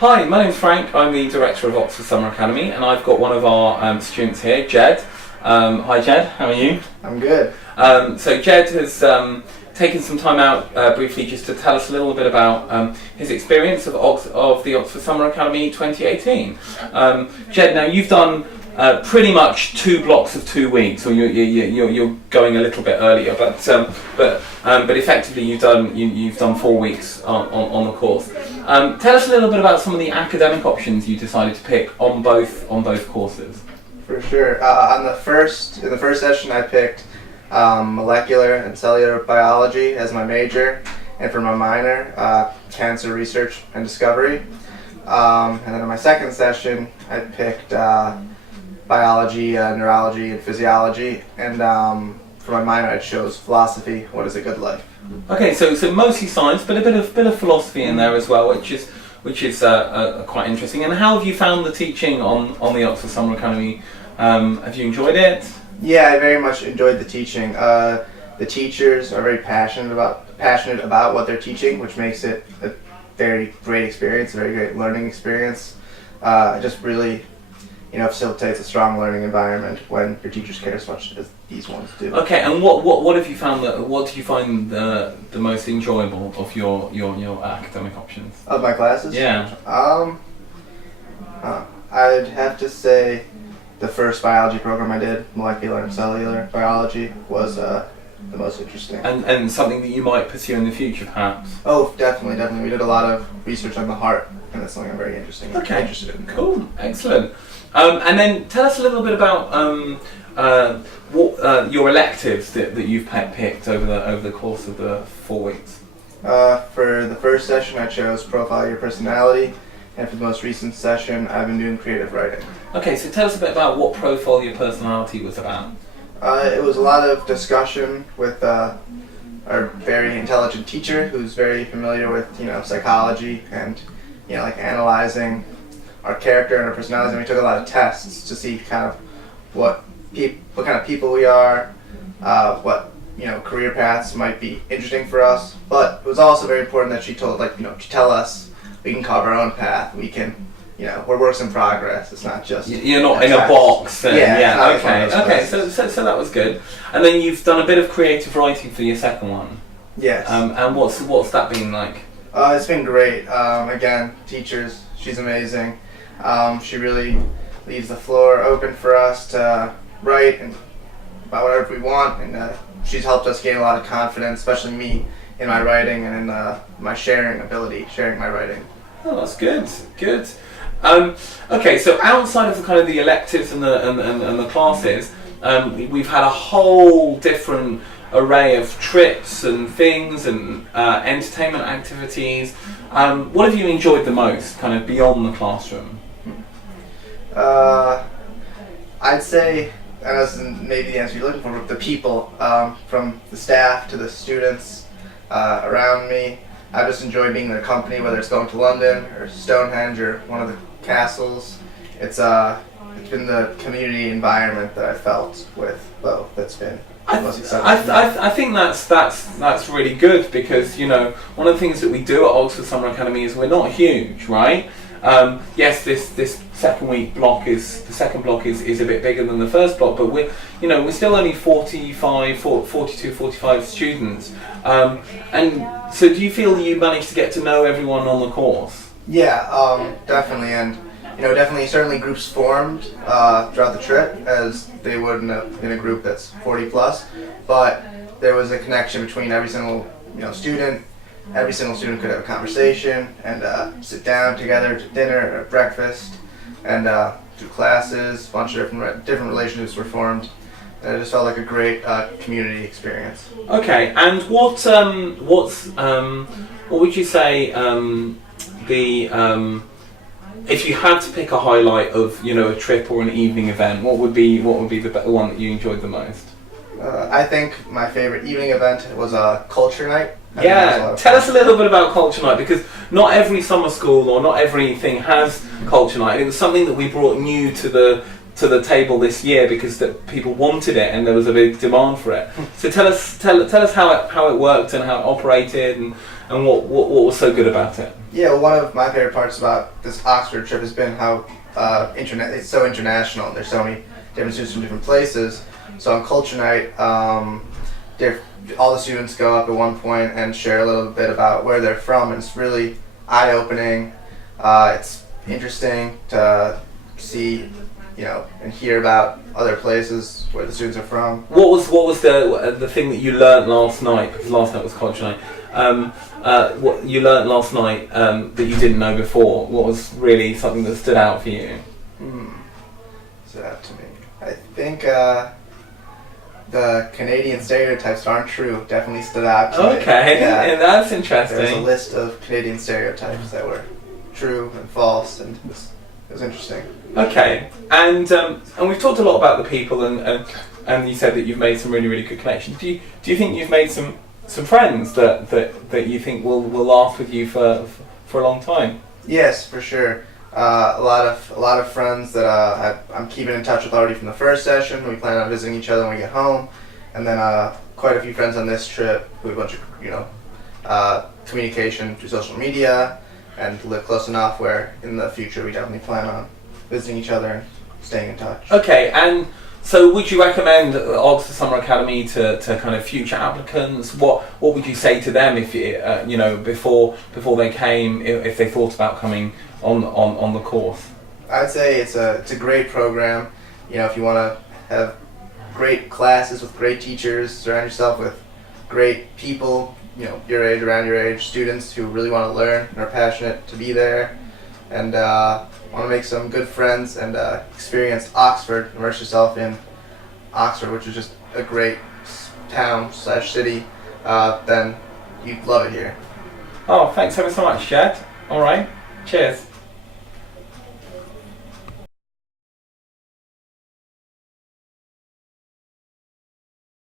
Hi, my name's Frank. I'm the director of Oxford Summer Academy, and I've got one of our students here, Jed. Hi, Jed. How are you? I'm good. So Jed has taken some time out briefly just to tell us a little bit about his experience of the Oxford Summer Academy 2018. Jed, now you've done pretty much 2 blocks of 2 weeks, or you're going a little bit earlier, but effectively you've done 4 weeks on the course. Tell us a little bit about some of the academic options you decided to pick on both courses. For sure. In the first session, I picked molecular and cellular biology as my major, and for my minor, cancer research and discovery. And then in my second session, I picked biology, neurology, and physiology, and for my minor, I chose philosophy. What is a good life? Okay, so mostly science, but a bit of philosophy in there as well, which is quite interesting. And how have you found the teaching on the Oxford Summer Academy? Have you enjoyed it? Yeah, I very much enjoyed the teaching. The teachers are very passionate about what they're teaching, which makes it a very great experience, a very great learning experience. It just really, facilitates a strong learning environment when your teachers care as much as these ones do. Okay, and what have you found what do you find the most enjoyable of your academic options? Of my classes? Yeah. I'd have to say the first biology program I did, molecular and cellular biology, was the most interesting. And something that you might pursue in the future, perhaps? Oh, definitely. We did a lot of research on the heart, and that's something I'm very interested in. Cool, excellent. And then tell us a little bit about what your electives that you've picked over the course of the 4 weeks. For the first session, I chose Profile Your Personality, and for the most recent session, I've been doing creative writing. Okay, so tell us a bit about what Profile Your Personality was about. It was a lot of discussion with our very intelligent teacher, who's very familiar with psychology and like analyzing our character and our personalities. And we took a lot of tests to see kind of what kind of people we are, what career paths might be interesting for us. But it was also very important that she told to tell us we can carve our own path. We can. We're works in progress. It's not just you're not in a box. Okay. So that was good. And then you've done a bit of creative writing for your second one. Yes. And what's that been like? It's been great. Again, teachers, she's amazing. She really leaves the floor open for us to write and about whatever we want, and she's helped us gain a lot of confidence, especially me in my writing and in my sharing my writing. Oh, that's good. Good. Okay, so outside of the electives and the classes, we've had a whole different array of trips and things and entertainment activities. What have you enjoyed the most, kind of beyond the classroom? I'd say, and this is maybe the answer you're looking for, the people, from the staff to the students around me. I just enjoy being in their company, whether it's going to London or Stonehenge or one of the castles. It's been the community environment that I felt with both that's been the most exciting. I think that's really good, because one of the things that we do at Oxford Summer Academy is we're not huge, right? Yes, this second block is a bit bigger than the first block, but we're still only 42, 45 students. And so do you feel that you managed to get to know everyone on the course? Yeah, definitely, and certainly groups formed throughout the trip, as they would in a group that's 40 plus, but there was a connection between every single student. Every single student could have a conversation and sit down together to dinner or breakfast, and through classes, a bunch of different relationships were formed. And it just felt like a great community experience. Okay, and what would you say if you had to pick a highlight of a trip or an evening event, what would be the one that you enjoyed the most? I think my favorite evening event was a culture night. Yeah, tell us a little bit about Culture Night, because not every summer school or not everything has Culture Night. It was something that we brought new to to the table this year because that people wanted it and there was a big demand for it. So tell us how it worked and how it operated and what was so good about it. Yeah, well, one of my favorite parts about this Oxford trip has been how it's so international. There's so many different students from different places. So on Culture Night, all the students go up at one point and share a little bit about where they're from, and it's really eye-opening. It's interesting to see, and hear about other places where the students are from. What was the thing that you learnt last night? Because last night was Culture Night. What you learnt last night that you didn't know before? What was really something that stood out for you? Stood out to me. I think the Canadian stereotypes aren't true definitely stood out to me. Okay, yeah, that's interesting. There's a list of Canadian stereotypes that were true and false, and it was interesting. Okay, and we've talked a lot about the people, and you said that you've made some really, really good connections. Do you think you've made some friends that you think will last with you for a long time? Yes, for sure. A lot of friends that I'm keeping in touch with already from the first session. We plan on visiting each other when we get home, and then quite a few friends on this trip who have a bunch of communication through social media, and live close enough where in the future we definitely plan on visiting each other and staying in touch. Okay, and so would you recommend Oxford Summer Academy to kind of future applicants? What would you say to them if before they came, if they thought about coming on the course? I'd say it's a great program. If you want to have great classes with great teachers, surround yourself with great people, your age, around your age, students who really want to learn and are passionate to be there, and want to make some good friends and experience Oxford, immerse yourself in Oxford, which is just a great town/city, then you'd love it here. Oh, thanks ever so much, Jed. All right, cheers.